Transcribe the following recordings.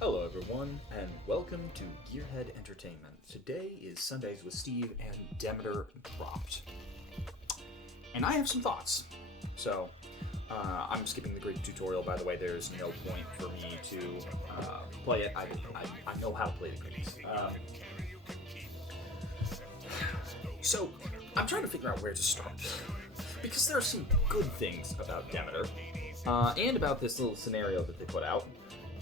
Hello everyone, and welcome to Gearhead Entertainment. Today is Sundays with Steve, and Demeter dropped. And I have some thoughts. So, I'm skipping the Greek tutorial, by the way. There's no point for me to play it. I know how to play the Greeks. So, I'm trying to figure out where to start. Because there are some good things about Demeter, and about this little scenario that they put out.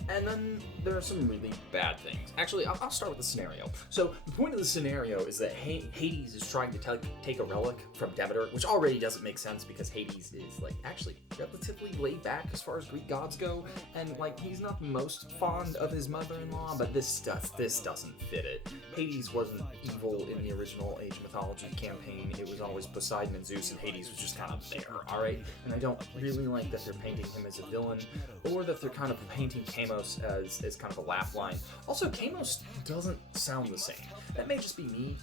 And then there are some really bad things. Actually, I'll start with the scenario. So the point of the scenario is that Hades is trying to take a relic from Demeter, which already doesn't make sense because Hades is actually relatively laid back as far as Greek gods go, and he's not the most fond of his mother-in-law. But this doesn't fit it. Hades wasn't evil in the original Age of Mythology campaign. It was always Poseidon and Zeus, and Hades was just kind of there. All right, and I don't really like that they're painting him as a villain, or that they're kind of painting Camos as kind of a laugh line. Also, Camos doesn't sound the same. That may just be me.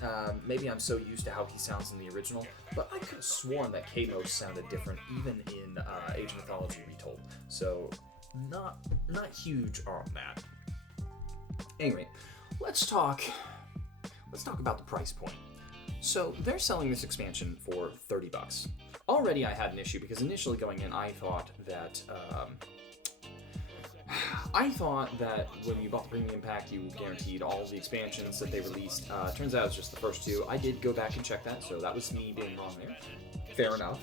Maybe I'm so used to how he sounds in the original, but I could have sworn that Camos sounded different even in Age of Mythology Retold. So, not huge on that. Anyway, let's talk about the price point. So, they're selling this expansion for $30. Already I had an issue because initially going in I thought that when you bought the premium pack, you guaranteed all the expansions that they released. Turns out it's just the first two. I did go back and check that, so that was me being wrong there. Fair enough.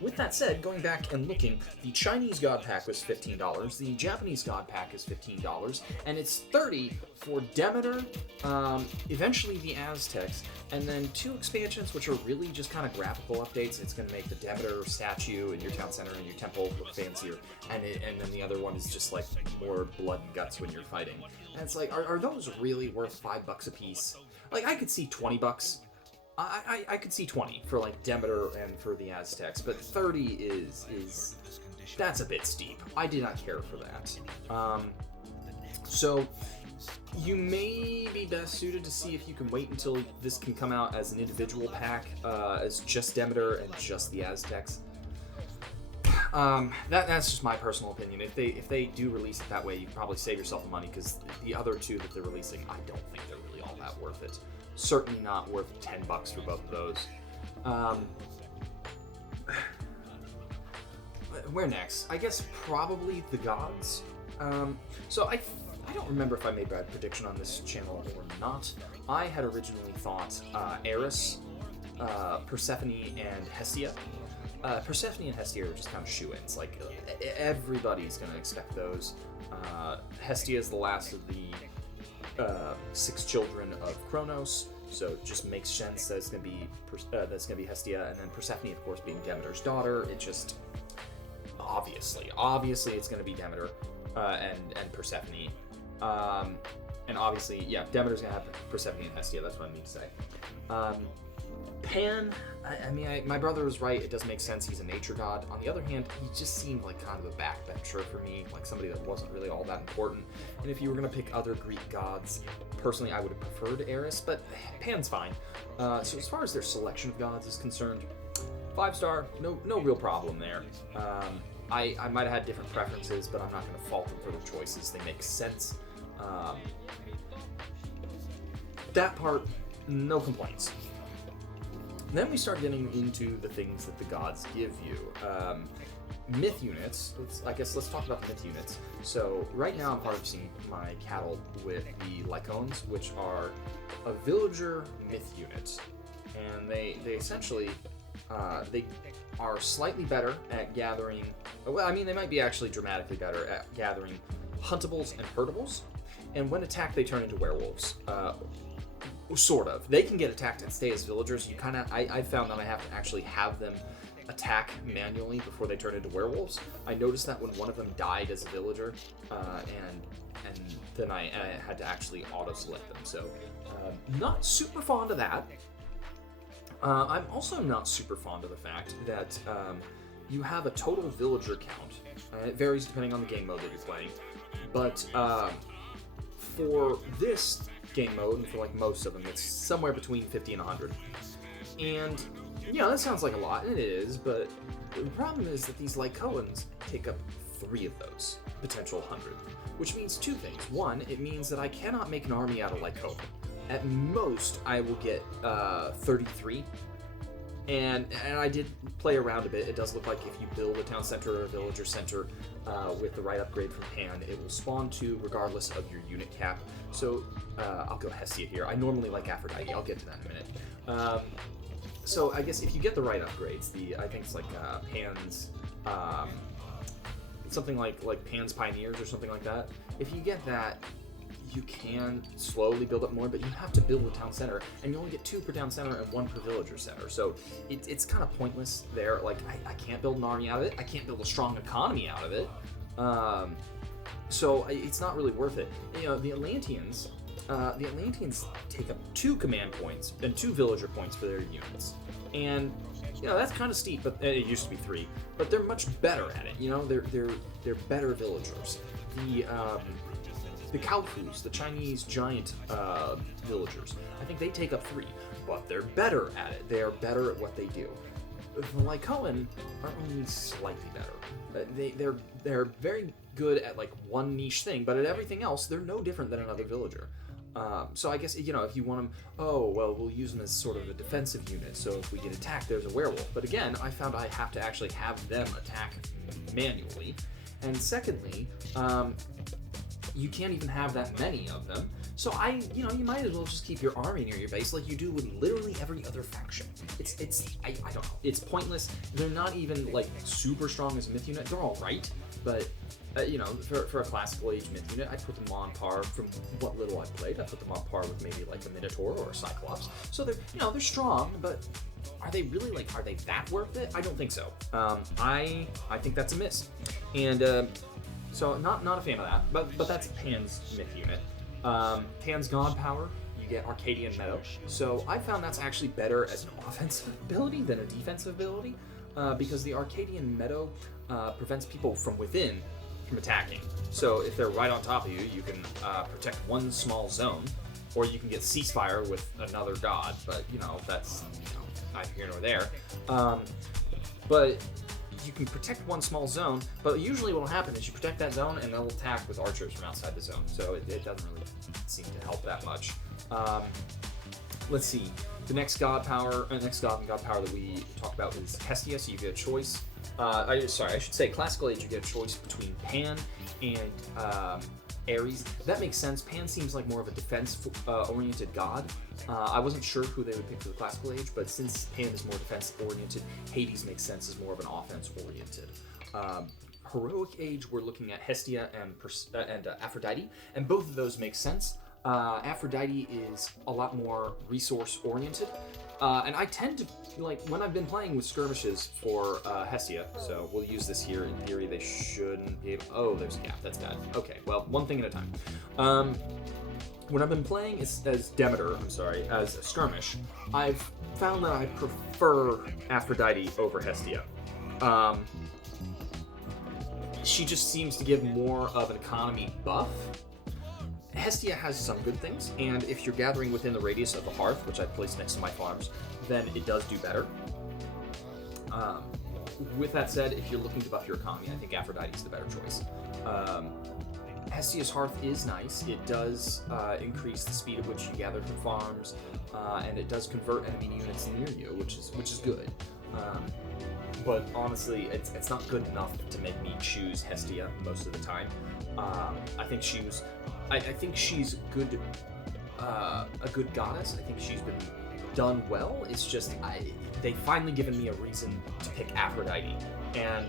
With that said, going back and looking, the Chinese God Pack was $15, the Japanese God Pack is $15, and it's $30 for Demeter, eventually the Aztecs, and then two expansions which are really just kind of graphical updates. It's going to make the Demeter statue in your town center and your temple look fancier, and then the other one is just more blood and guts when you're fighting. And it's are those really worth $5 a piece? I could see $20. I could see 20 for Demeter and for the Aztecs, but 30 is that's a bit steep. I did not care for that. So you may be best suited to see if you can wait until this can come out as an individual pack, as just Demeter and just the Aztecs. That's just my personal opinion. If they do release it that way, you can probably save yourself money, because the other two that they're releasing, I don't think they're really all that worth it. Certainly not worth $10 for both of those. Where next? I guess probably the gods. So I don't remember if I made a prediction on this channel or not. I had originally thought Eris, Persephone, and Hestia. Persephone and Hestia are just kind of shoe-ins. Everybody's going to expect those. Hestia is the last of the 6 children of Kronos, so it just makes sense that it's going to be Hestia, and then Persephone, of course, being Demeter's daughter. It just obviously it's going to be Demeter and Persephone, and obviously, yeah, Demeter's going to have Persephone and Hestia. That's what I mean to say. Pan, my brother was right. It does make sense. He's a nature god. On the other hand, he just seemed like kind of a backbencher for me, somebody that wasn't really all that important. And if you were going to pick other Greek gods, personally, I would have preferred Eris, but Pan's fine. So as far as their selection of gods is concerned, 5-star, no real problem there. I might have had different preferences, but I'm not going to fault them for their choices. They make sense. That part, no complaints. Then we start getting into the things that the gods give you. Myth units. Let's talk about the myth units. So right now I'm harvesting my cattle with the Lycones, which are a villager myth unit, and they essentially they are slightly better at gathering. Well, they might be actually dramatically better at gathering huntables and herdables, and when attacked, they turn into werewolves. Sort of. They can get attacked and stay as villagers. I found that I have to actually have them attack manually before they turn into werewolves. I noticed that when one of them died as a villager, and then I had to actually auto-select them. So, not super fond of that. I'm also not super fond of the fact that you have a total villager count. It varies depending on the game mode that you're playing. But for this game mode, and for most of them, it's somewhere between 50 and 100. And that sounds like a lot, and it is, but the problem is that these Lycoans take up 3 of those. potential 100, which means two things. One, it means that I cannot make an army out of Lycoa. At most, I will get 33. And I did play around a bit. It does look like if you build a town center or a villager center with the right upgrade from Pan, it will spawn 2 regardless of your unit cap. So I'll go Hestia here. I normally like Aphrodite. I'll get to that in a minute. So I guess if you get the right upgrades, I think it's like Pan's, something like Pan's Pioneers or something like that. If you get that, you can slowly build up more, but you have to build a town center, and you only get 2 per town center and 1 per villager center. So it's kind of pointless there. Like I can't build an army out of it. I can't build a strong economy out of it. So it's not really worth it. You know, the Atlanteans take up 2 command points and 2 villager points for their units, and you know that's kind of steep. But it used to be 3, but they're much better at it. You know, they're better villagers. The Kaufus, the Chinese giant villagers, I think they take up 3, but they're better at it. They are better at what they do. The Lycoan are only slightly better. They're very good at like one niche thing, but at everything else, they're no different than another villager. So I guess, you know, if you want them, oh, well, we'll use them as sort of a defensive unit, so if we get attacked, there's a werewolf. But again, I found I have to actually have them attack manually. And secondly, you can't even have that many of them. So you might as well just keep your army near your base like you do with literally every other faction. I don't know. It's pointless. They're not even like super strong as a myth unit. They're all right, but for a classical age myth unit, I'd put them on par from what little I've played. I'd put them on par with maybe like a Minotaur or a Cyclops. So they're strong, but are they really are they that worth it? I don't think so. I think that's a miss. And so not a fan of that, but that's Pan's myth unit. Pan's God Power, you get Arcadian Meadow. So I found that's actually better as an offensive ability than a defensive ability, because the Arcadian Meadow prevents people from within from attacking. So if they're right on top of you, you can protect one small zone, or you can get Ceasefire with another god, but that's neither here nor there. But you can protect one small zone, but usually what will happen is you protect that zone and they'll attack with archers from outside the zone, so it doesn't really seem to help that much. Let's see, the next god and god power that we talk about is Hestia, so you get a choice. I should say classical age, you get a choice between Pan and Ares. That makes sense. Pan seems like more of a defense-oriented god. I wasn't sure who they would pick for the classical age, but since Pan is more defense-oriented, Hades makes sense as more of an offense-oriented. Heroic age, we're looking at Hestia and Aphrodite, and both of those make sense. Aphrodite is a lot more resource-oriented, and I tend to, when I've been playing with skirmishes for Hestia, so we'll use this here. In theory, they shouldn't be able... Oh, there's a gap. That's bad. Okay, well, one thing at a time. When I've been playing as Demeter, as a skirmish, I've found that I prefer Aphrodite over Hestia. She just seems to give more of an economy buff. Hestia has some good things, and if you're gathering within the radius of the hearth, which I've placed next to my farms, then it does do better. With that said, if you're looking to buff your economy, I think Aphrodite is the better choice. Hestia's hearth is nice. It does increase the speed at which you gather from farms, and it does convert enemy units near you, which is good. But honestly, it's not good enough to make me choose Hestia most of the time. I think she's good, a good goddess. I think she's been done well. It's just they finally given me a reason to pick Aphrodite, and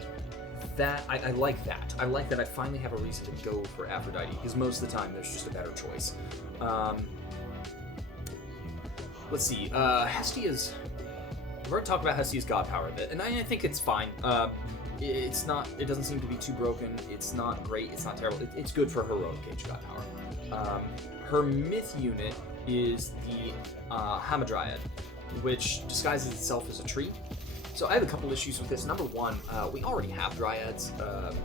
that I like that. I like that I finally have a reason to go for Aphrodite, because most of the time there's just a better choice. Let's see. Hestia's. We're going to talk about Hestia's god power a bit, and I think it's fine. It doesn't seem to be too broken. It's not great. It's not terrible. It's good for heroic age god power. Her myth unit is the Hamadryad, which disguises itself as a tree, So I have a couple issues with this. Number one, we already have dryads.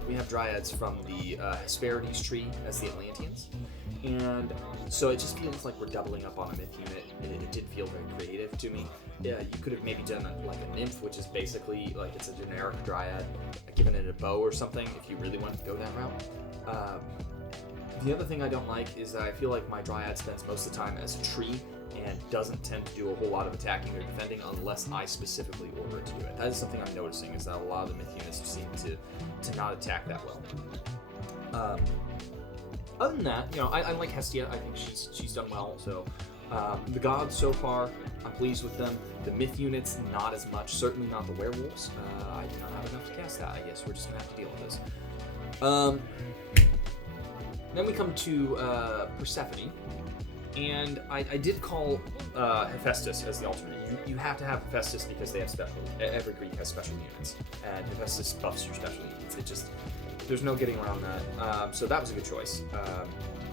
We have dryads from the Hesperides tree as the Atlanteans. And so it just feels like we're doubling up on a myth unit. It did feel very creative to me. Yeah, you could have maybe done like a nymph, which is basically like it's a generic dryad, given it a bow or something if you really wanted to go that route. The other thing I don't like is that I feel like my dryad spends most of the time as a tree and doesn't tend to do a whole lot of attacking or defending unless I specifically order it to do it. That is something I'm noticing, is that a lot of the myth units seem to not attack that well. Other than that, you know, I like Hestia. I think she's done well. So the gods so far, I'm pleased with them. The myth units, not as much. Certainly not the werewolves. I do not have enough to cast that. I guess we're just gonna have to deal with this. Then we come to Persephone, and I did call Hephaestus as the alternate. You have to have Hephaestus because they have special. Every Greek has special units, and Hephaestus buffs your special units. It just, there's no getting around that. So that was a good choice.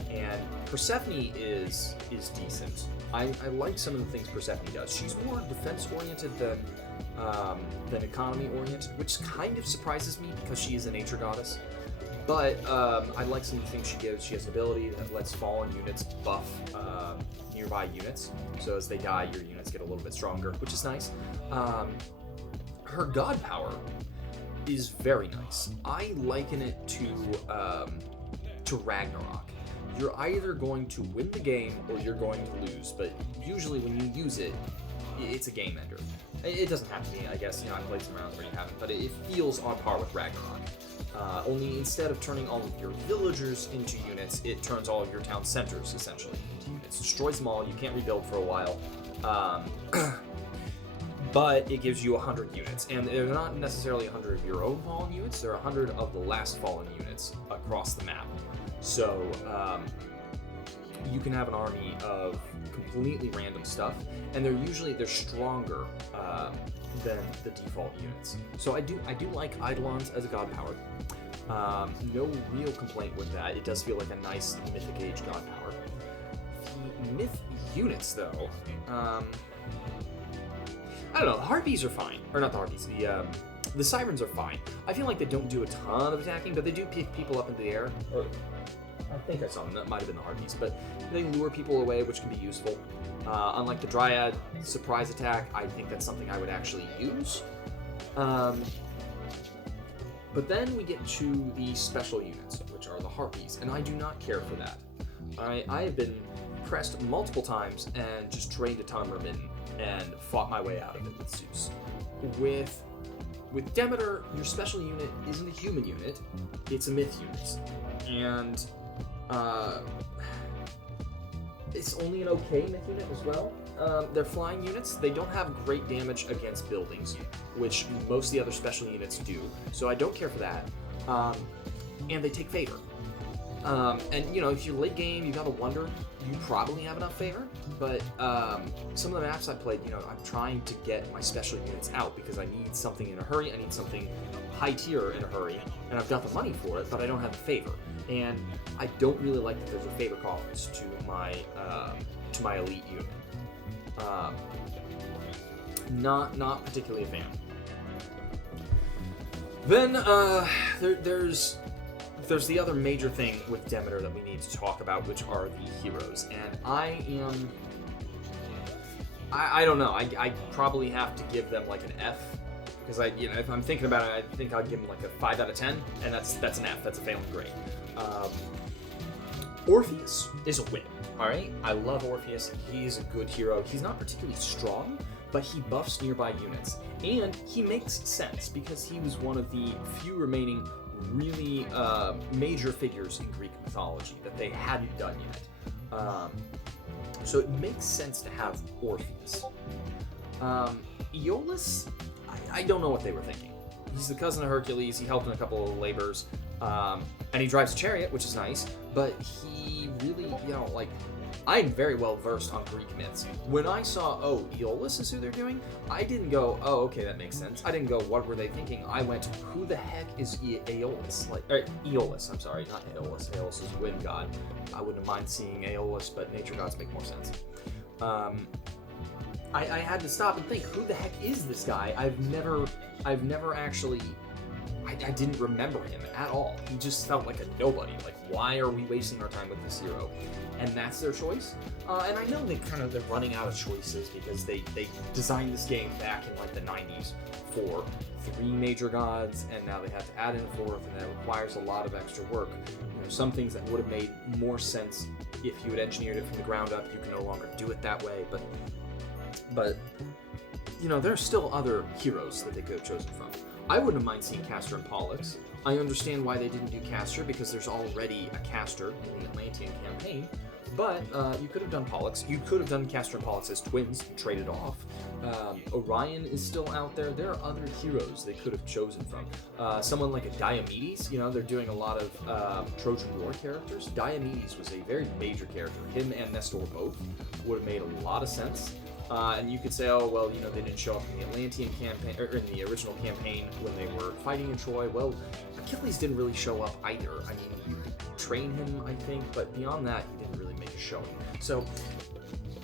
And Persephone is decent. I like some of the things Persephone does. She's more defense oriented than economy oriented, which kind of surprises me because she is a nature goddess. But I like some of the things she gives. She has an ability that lets fallen units buff nearby units. So as they die, your units get a little bit stronger, which is nice. Her god power is very nice. I liken it to Ragnarok. You're either going to win the game or you're going to lose, but usually when you use it, it's a game ender. It doesn't have to be, I guess. You know, I've played some rounds where you haven't, but it feels on par with Ragnarok. Only instead of turning all of your villagers into units, it turns all of your town centers, essentially, into units. Destroys them all, you can't rebuild for a while, but it gives you 100 units. And they're not necessarily 100 of your own fallen units, they're 100 of the last fallen units across the map. So, you can have an army of completely random stuff, and they're stronger than the default units. So I do like Eidolons as a god power. No real complaint with that. It does feel like a nice Mythic Age god power. The myth units, though, I don't know. The Harpies are fine, or not the Harpies. The Sirens are fine. I feel like they don't do a ton of attacking, but they do pick people up into the air. Or I think I saw them. That might have been the Harpies, but they lure people away, which can be useful. Unlike the Dryad surprise attack, I think that's something I would actually use. But then we get to the special units, which are the Harpies, and I do not care for that. I have been pressed multiple times and just trained a ton of Remittent and fought my way out of it with Zeus. With Demeter, your special unit isn't a human unit, it's a myth unit. And it's only an okay myth unit as well. They're flying units. They don't have great damage against buildings, which most of the other special units do. So I don't care for that. And they take favor. And you know, if you're late game, you gotta wonder, you probably have enough favor. But some of the maps I played, you know, I'm trying to get my special units out because I need something in a hurry. I need something high tier in a hurry, and I've got the money for it, but I don't have the favor. And I don't really like that there's a favor cost to my elite unit. Not particularly a fan. Then there's the other major thing with Demeter that we need to talk about, which are the heroes. And I don't know. I probably have to give them like an F. Because if I'm thinking about it, I think I'd give them like a 5 out of 10, and that's an F. That's a failing grade. Orpheus is a win. All right, I love Orpheus. He's a good hero. He's not particularly strong, but he buffs nearby units, and he makes sense because he was one of the few remaining really major figures in Greek mythology that they hadn't done yet. So it makes sense to have Orpheus. Aeolus, I don't know what they were thinking. He's the cousin of Hercules. He helped in a couple of labors, and he drives a chariot, which is nice. But he really, I'm very well versed on Greek myths. When I saw, Aeolus is who they're doing, I didn't go, okay, that makes sense. I didn't go, what were they thinking? I went, who the heck is Aeolus? Aeolus, I'm sorry, not Aeolus. Aeolus is a wind god. I wouldn't mind seeing Aeolus, but nature gods make more sense. I had to stop and think, who the heck is this guy? I've never actually, I didn't remember him at all. He just felt like a nobody. Like, why are we wasting our time with this hero? And that's their choice. And I know they're running out of choices because they designed this game back in like the 90s for 3 major gods, and now they have to add in a 4th, and that requires a lot of extra work. You know, some things that would have made more sense if you had engineered it from the ground up, you can no longer do it that way, but you know, there's still other heroes that they could have chosen from. I wouldn't mind seeing Castor and Pollux. I understand why they didn't do Castor, because there's already a Castor in the Atlantean campaign, but you could have done Pollux. You could have done Castor and Pollux as twins and traded off. Orion is still out there. There are other heroes they could have chosen from. Someone like a Diomedes, you know, they're doing a lot of Trojan War characters. Diomedes was a very major character. Him and Nestor both would have made a lot of sense. And you could say, oh, well, you know, they didn't show up in the Atlantean campaign, or in the original campaign when they were fighting in Troy. Well, Achilles didn't really show up either. I mean, you could train him, I think, but beyond that, he didn't really make a showing. So,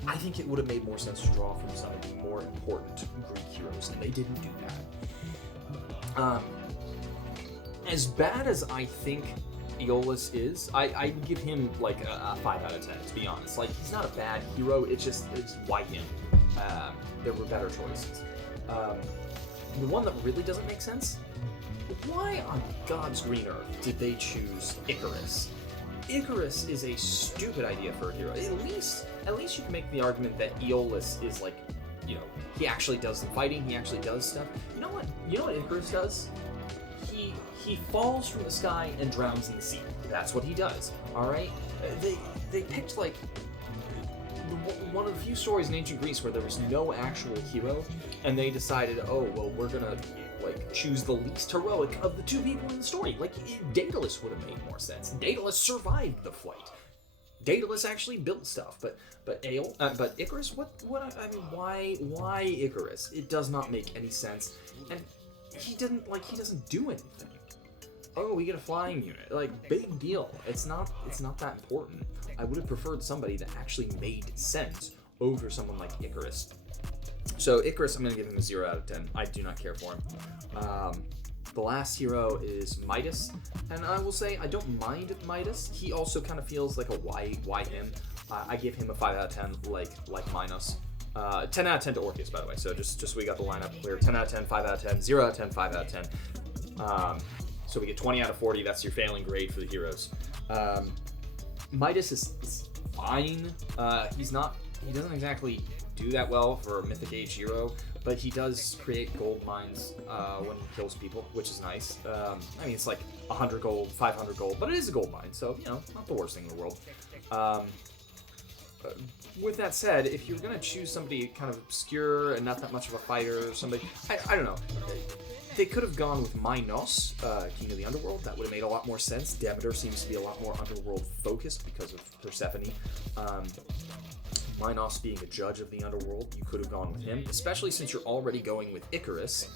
I think it would have made more sense to draw from some of the more important Greek heroes, and they didn't do that. As bad as I think Aeolus is, I'd give him like a 5 out of 10, to be honest. Like, he's not a bad hero, it's why him? There were better choices. The one that really doesn't make sense, why on God's green earth did they choose Icarus? Icarus is a stupid idea for a hero. At least you can make the argument that Aeolus is like, you know, he actually does the fighting, he actually does stuff. You know what Icarus does? He falls from the sky and drowns in the sea. That's what he does. All right. They picked like one of the few stories in ancient Greece where there was no actual hero, and they decided, oh well, we're gonna like choose the least heroic of the 2 people in the story. Like, Daedalus would have made more sense. Daedalus survived the flight. Daedalus actually built stuff, but Icarus, I mean, why Icarus? It does not make any sense, and he doesn't do anything. Oh, we get a flying unit. Like, big deal. It's not that important. I would have preferred somebody that actually made sense over someone like Icarus. So Icarus, I'm going to give him a 0 out of 10. I do not care for him. The last hero is Midas, and I will say I don't mind Midas. He also kind of feels like a why him. I give him a 5 out of 10, like Minos. 10 out of 10 to Orpheus, by the way. So just so we got the lineup clear. 10 out of 10, 5 out of 10, 0 out of 10, 5 out of 10. So we get 20 out of 40. That's your failing grade for the heroes. Midas is fine. He doesn't exactly do that well for a Mythic Age hero, but he does create gold mines when he kills people, which is nice. I mean, it's like 100 gold, 500 gold, but it is a gold mine, so, you know, not the worst thing in the world. With that said, if you're going to choose somebody kind of obscure and not that much of a fighter, somebody, I don't know, they could have gone with Minos, King of the Underworld. That would have made a lot more sense. Demeter seems to be a lot more underworld focused because of Persephone. Minos being a judge of the underworld, you could have gone with him, especially since you're already going with Icarus.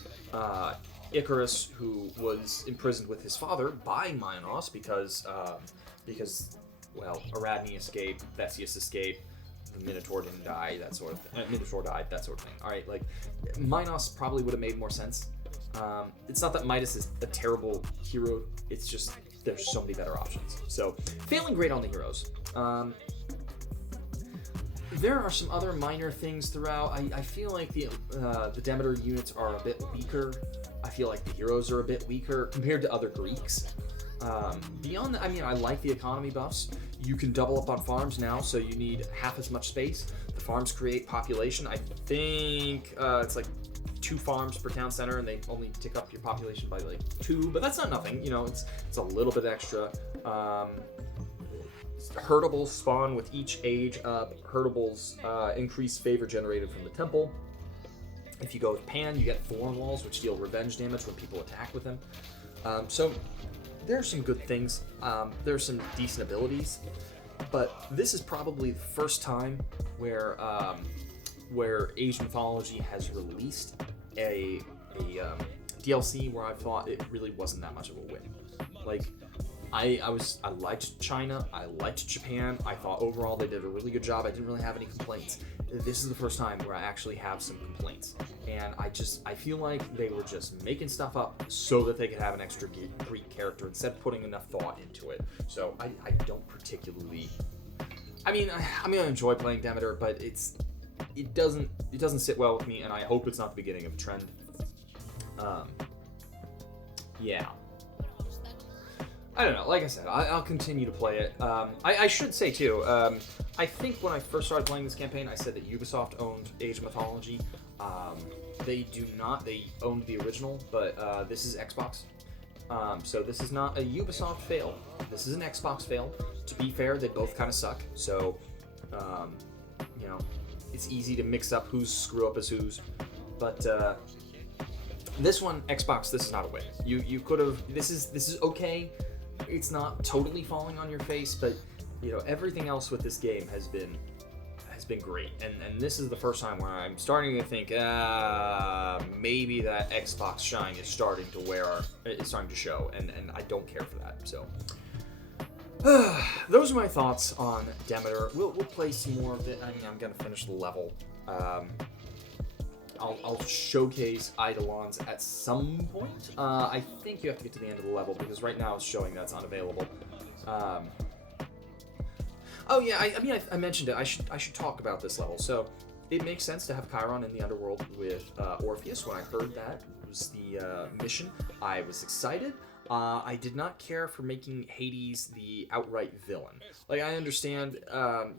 Icarus, who was imprisoned with his father by Minos because Ariadne escaped, Theseus escaped, the Minotaur didn't die, Minotaur died, that sort of thing. All right, like, Minos probably would have made more sense. It's not that Midas is a terrible hero, it's just there's so many better options. So, failing grade on the heroes. There are some other minor things throughout. I feel like the Demeter units are a bit weaker. I feel like the heroes are a bit weaker compared to other Greeks. Beyond that, I mean, I like the economy buffs. You can double up on farms now, so you need half as much space. The farms create population. I think it's like 2 farms per town center, and they only tick up your population by like 2, but that's not nothing. You know, it's a little bit extra. Herdables spawn with each age up. Herdables increase favor generated from the temple. If you go with Pan, you get Thorn Walls, which deal revenge damage when people attack with them. So there are some good things. There are some decent abilities, but this is probably the first time where Age of Mythology has released a DLC where I thought it really wasn't that much of a win. Like, I liked China, I liked Japan. I thought overall they did a really good job. I didn't really have any complaints. This is the first time where I actually have some complaints, and I feel like they were just making stuff up so that they could have an extra Greek character instead of putting enough thought into it. So I don't particularly. I mean, I'm gonna enjoy playing Demeter, but it doesn't sit well with me, and I hope it's not the beginning of a trend. Yeah. I don't know. Like I said, I'll continue to play it. I should say too. I think when I first started playing this campaign, I said that Ubisoft owned Age of Mythology. They do not. They owned the original, but this is Xbox. So this is not a Ubisoft fail. This is an Xbox fail. To be fair, they both kind of suck. So, you know, it's easy to mix up whose screw up is whose. But this one, Xbox, this is not a win. You could have. This is okay. It's not totally falling on your face, but you know everything else with this game has been great, and this is the first time where I'm starting to think maybe that Xbox shine is starting to show, and I don't care for that. So those are my thoughts on Demeter. We'll play some more of it. I mean, I'm gonna finish the level. I'll showcase Eidolons at some point. I think you have to get to the end of the level because right now it's showing that's unavailable. Oh yeah, I mentioned it. I should talk about this level. So it makes sense to have Chiron in the underworld with Orpheus. When I heard that was the mission, I was excited. I did not care for making Hades the outright villain. Like, I understand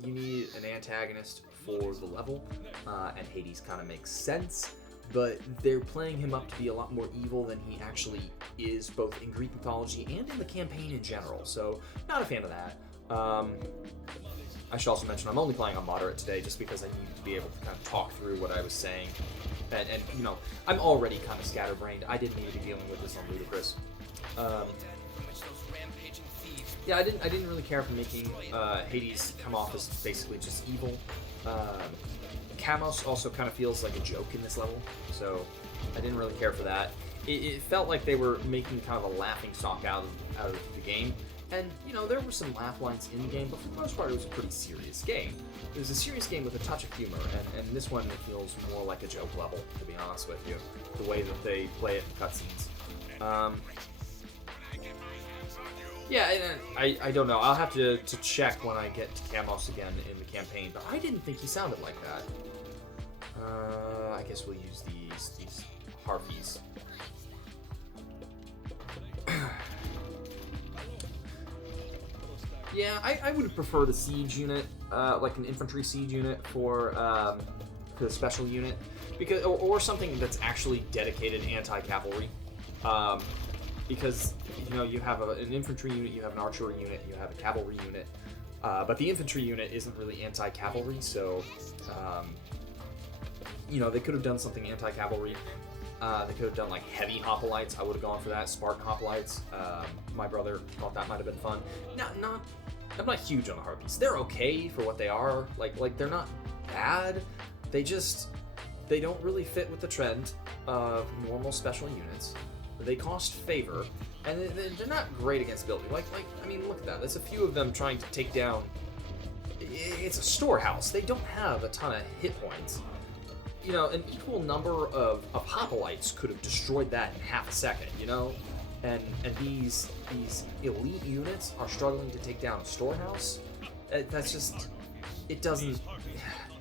you need an antagonist for the level, and Hades kind of makes sense, but they're playing him up to be a lot more evil than he actually is, both in Greek mythology and in the campaign in general, so not a fan of that. I should also mention I'm only playing on moderate today just because I needed to be able to kind of talk through what I was saying, and you know, I'm already kind of scatterbrained. I didn't need to be dealing with this on Ludicrous. Yeah, I didn't really care for making Hades come off as basically just evil. Camos also kind of feels like a joke in this level, so I didn't really care for that. It felt like they were making kind of a laughing stock out of the game, and you know, there were some laugh lines in the game, but for the most part it was a pretty serious game. It was a serious game with a touch of humor, and this one feels more like a joke level, to be honest with you, the way that they play it in cutscenes. Yeah, and I don't know. I'll have to check when I get to Camos again in the campaign, but I didn't think he sounded like that. I guess we'll use these harpies. Yeah, I would prefer the siege unit, like an infantry siege unit for the special unit, because or something that's actually dedicated anti-cavalry. Because, you know, you have an infantry unit, you have an archery unit, you have a cavalry unit, but the infantry unit isn't really anti-cavalry, so, you know, they could have done something anti-cavalry. They could have done, like, heavy hoplites. I would have gone for that. Spartan hoplites. My brother thought that might have been fun. I'm not huge on the harpies. They're okay for what they are. Like they're not bad. They don't really fit with the trend of normal special units. They cost favor, and they're not great against building. Like, I mean, look at that. There's a few of them trying to take down. It's a storehouse. They don't have a ton of hit points. You know, an equal number of hoplites could have destroyed that in half a second. You know, and these elite units are struggling to take down a storehouse. That's just, it doesn't.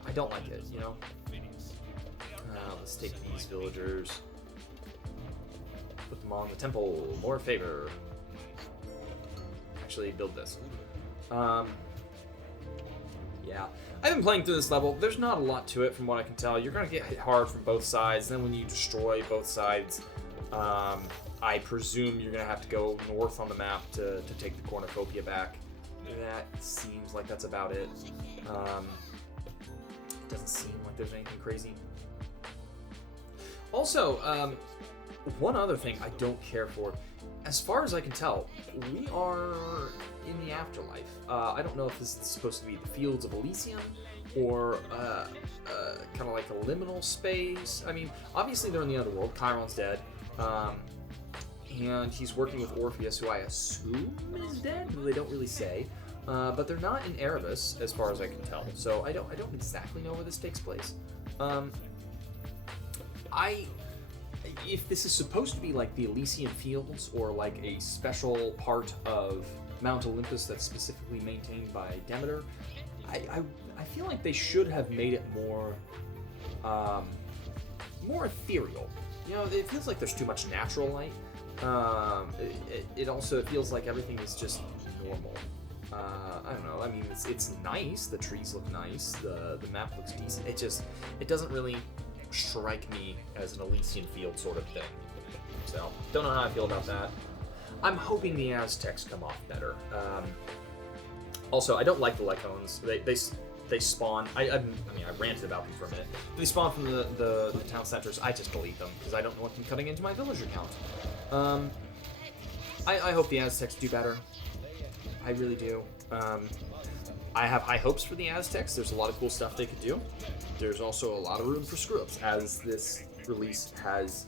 I don't like it. You know. Let's take these villagers. Put them on the temple, more favor. Actually, build this. Yeah. I've been playing through this level. There's not a lot to it from what I can tell. You're going to get hit hard from both sides. Then when you destroy both sides, I presume you're going to have to go north on the map to take the cornucopia back. That seems like that's about it. It doesn't seem like there's anything crazy. Also, one other thing I don't care for, as far as I can tell, we are in the afterlife. I don't know if this is supposed to be the Fields of Elysium or kind of like a liminal space. I mean, obviously they're in the underworld. Chiron's dead. and he's working with Orpheus, who I assume is dead, though they don't really say. But they're not in Erebus, as far as I can tell, so I don't exactly know where this takes place. If this is supposed to be like the Elysian Fields, or like a special part of Mount Olympus that's specifically maintained by Demeter, I feel like they should have made it more ethereal. You know, it feels like there's too much natural light. It also feels like everything is just normal. I don't know. I mean, it's nice. The trees look nice. The map looks decent. It doesn't really strike me as an Elysian Field sort of thing. So, don't know how I feel about that. I'm hoping the Aztecs come off better. Also, I don't like the Lycones. They spawn. I mean, I ranted about them for a minute. They spawn from the town centers. I just delete them because I don't want them cutting into my villager count. I hope the Aztecs do better. I really do. I have high hopes for the Aztecs. There's a lot of cool stuff they could do. There's also a lot of room for screw-ups, as this release has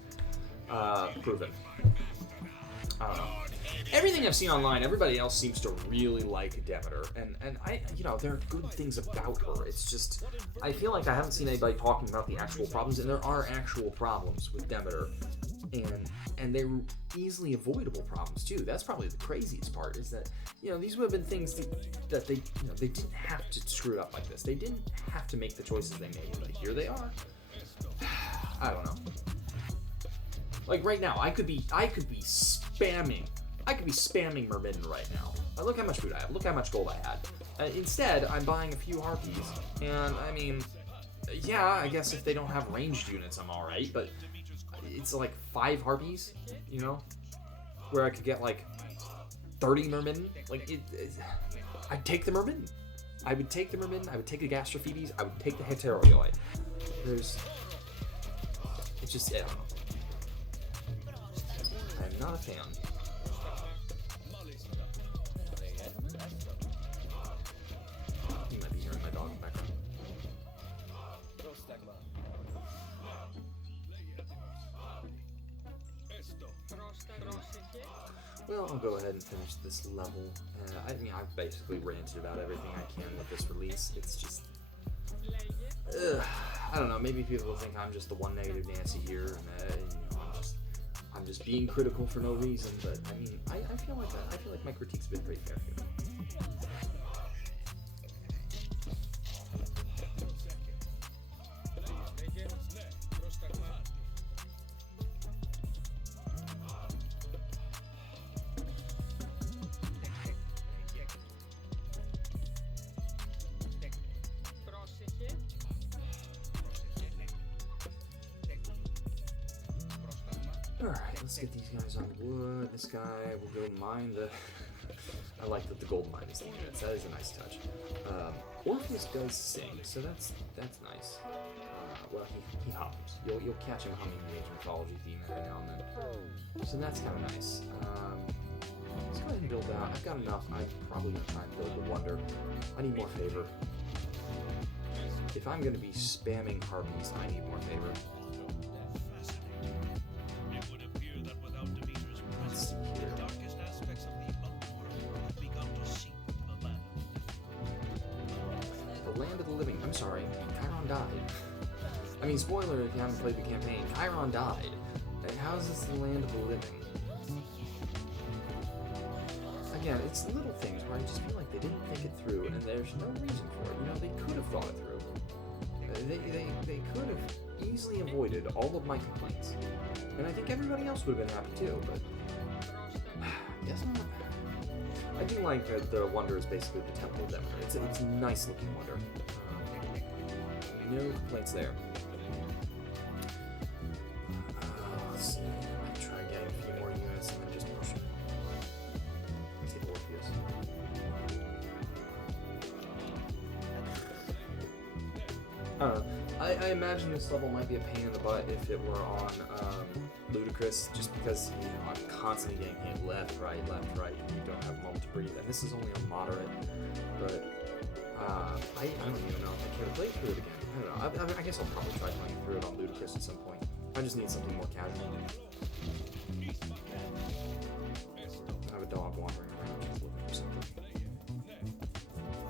proven. I don't know. Everything I've seen online, everybody else seems to really like Demeter, and I, there are good things about her. It's just, I feel like I haven't seen anybody talking about the actual problems, and there are actual problems with Demeter, and they're easily avoidable problems too. That's probably the craziest part, is that, these would have been things that they didn't have to screw it up like this. They didn't have to make the choices they made, but here they are. I don't know. Like right now, I could be spamming Mermidden right now. Look how much food I have. Look how much gold I had. Instead, I'm buying a few harpies, and I mean, yeah, I guess if they don't have ranged units, I'm all right. But it's like 5 harpies, where I could get like 30 Mermidden. Like I'd take the Mermidden. I would take the Mermidden. I would take the Gastrophetes. I would take the Heteroi. It's just, I don't know. I'm not a fan. You might be hearing my dog in the background. Well, I'll go ahead and finish this level. I mean, I've basically ranted about everything I can with this release. It's just... I don't know, maybe people will think I'm just the one negative Nancy here, and I'm just being critical for no reason, but I mean, I feel like my critique's been pretty fair here. Alright, let's get these guys on wood. This guy will go mine the... I like that the gold mine is the units. That is a nice touch. Orpheus does sing, so that's nice. Well, he hums. You'll catch him humming the Age of Mythology theme every now and then. So that's kind of nice. Let's go ahead and build out. I've got enough. I'm probably going to try and build the Wonder. I need more favor. If I'm going to be spamming harpies, I need more favor. Let's see here. The Land of the Living. I'm sorry. Chiron died. I mean, spoiler if you haven't played the campaign. Chiron died. How is this the Land of the Living? Again, it's little things where I just feel like they didn't think it through, and there's no reason for it. They could have thought it through. They could have easily avoided all of my complaints. And I think everybody else would have been happy too, but... guess not. I do like that the Wonder is basically the Temple of Demeter. It's a nice looking Wonder. No complaints there. Let's see. I might try getting a few more units and then just push it. Let's take Orpheus. I don't know. I imagine this level might be a pain in the butt if it were on Ludicrous, just because I'm constantly getting hit left, right, and you don't have a moment to breathe. And this is only on moderate, but I don't even know if I care to play through it again. I don't know. I guess I'll probably try playing through it on Ludicrous at some point. I just need something more casual. I have a dog wandering around just looking for something.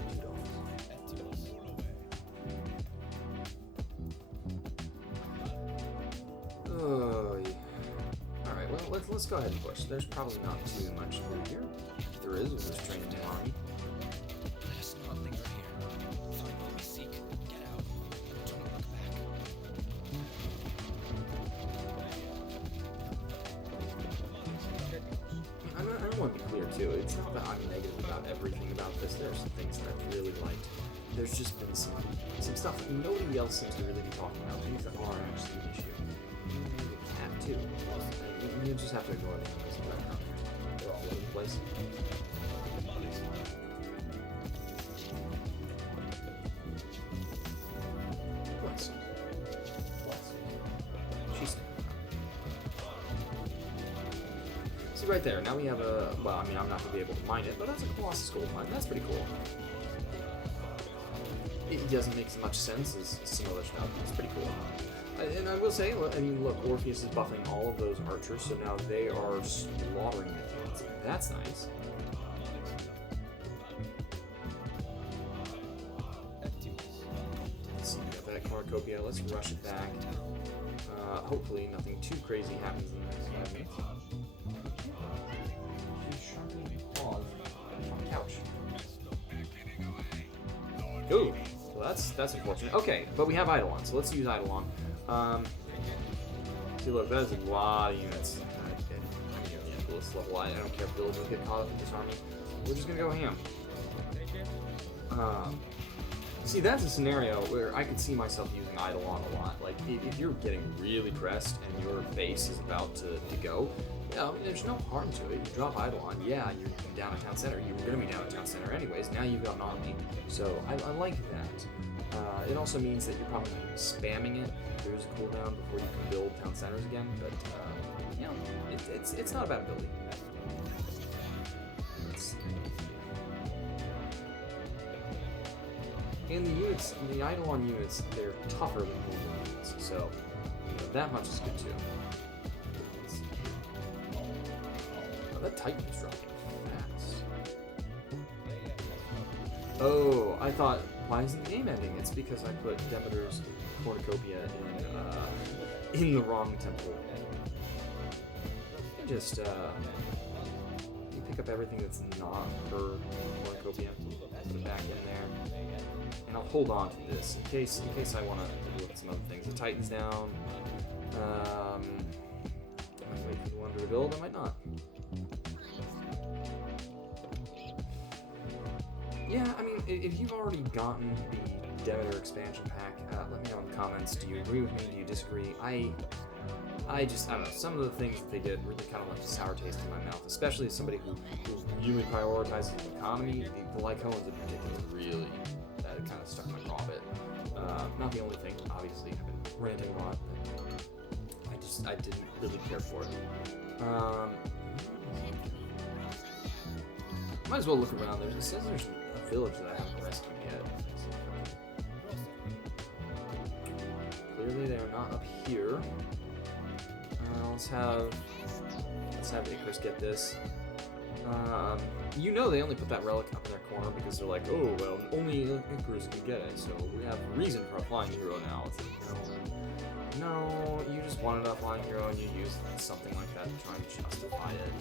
2 dogs. Oh, yeah. Alright, well, let's go ahead and push. There's probably not too much loot here. If there is, we'll just train a new army. Let us not linger here. Find what we seek. Get out. Don't look back. I want to be clear too. It's not that I'm negative about everything about this. There's some things that I've really liked. There's just been some stuff that nobody else seems to really be talking about. Things that are actually an issue. You have to. You just have to ignore them because they're all over the place. Bless. She's. See right there, now we have a, well, I mean, I'm not going to be able to mine it, but that's a Colossus gold mine. That's pretty cool. It doesn't make as much sense as some other stuff. It's pretty cool. And I will say, I mean, look, Orpheus is buffing all of those archers, so now they are slaughtering the things. That's nice. Let's see, we got that cornucopia. Let's rush it back. Hopefully nothing too crazy happens in the next 5 minutes. Couch. Ooh, well that's unfortunate. Okay, but we have Eidolon, so let's use Eidolon. See, look, that is a lot of units. This level, I don't care if villages get caught up in this army. We're just gonna go ham. See, that's a scenario where I could see myself using Eidolon a lot. Like, if you're getting really pressed and your base is about to go, yeah, I mean, there's no harm to it. You drop Eidolon, yeah, you're down at town center. You were going to be down at town center anyways. Now you've got an army. So I like that. It also means that you're probably spamming it. There's a cooldown before you can build town centers again, but you know, it's not a bad ability. Let's see. And the units, the Eidolon units, they're tougher than normal units, so you know, that much is good too. Oh, that Titan's dropping fast. Oh, I thought, why isn't the game ending? It's because I put Demeter's cornucopia in the wrong temple. You just you pick up everything that's not her cornucopia, put it back in there. And I'll hold on to this in case I want to look at some other things. The Titan's down. I might wait for the one to rebuild. I might not. Yeah, I mean, if you've already gotten the Demeter expansion pack, let me know in the comments. Do you agree with me? Do you disagree? I don't know. Some of the things that they did really kind of left a sour taste in my mouth, especially as somebody who really prioritizes the economy. The Lycoans in particular really. It kind of stuck my craw a bit. Not the only thing, obviously. I've been ranting a lot, but I didn't really care for it. Might as well look around. It says there's a village that I haven't rescued yet. Clearly, they are not up here. Let's have Icarus get this. You know they only put that relic up in their corner because they're like, oh, well, only Icarus can get it, so we have reason for a flying hero now. It's like, no, you just wanted a flying hero and you used something like that to try and justify it.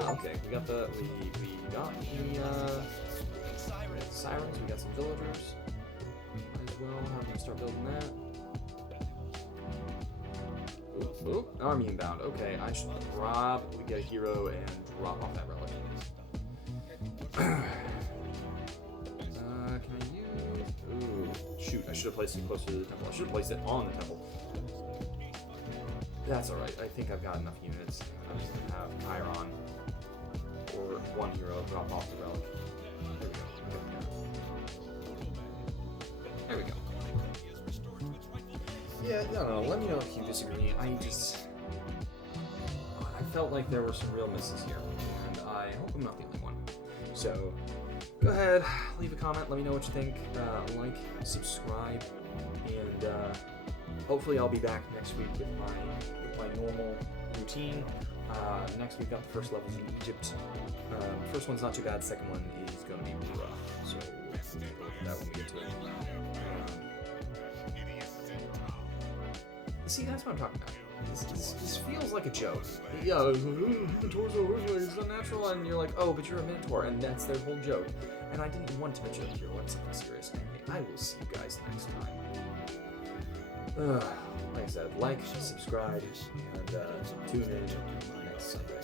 Oh, okay, we got the sirens, we got some villagers. Might as well have them start building that. Oop, army inbound. Okay, I should probably get a hero and drop off that relic. Can I use... Ooh, shoot, I should have placed it closer to the temple. I should have placed it on the temple. That's alright, I think I've got enough units. I'm just gonna have Chiron or one hero drop off the relic. There we go. Yeah, no, let me know if you disagree. I felt like there were some real misses here, and I hope I'm not the only one. So, go ahead, leave a comment, let me know what you think, like, subscribe, and hopefully I'll be back next week with my normal routine. Next we've got the first levels in Egypt. First one's not too bad. Second one is going to be rough. So we'll go with that when we get to it. See, that's what I'm talking about. This feels like a joke. Yeah, Minotaurs is unnatural, and you're like, oh, but you're a Minotaur, and that's their whole joke. And I didn't want to be a joke here. I wanted something serious. Anyway, I will see you guys next time. Like I said, like, subscribe, and tune in next Sunday.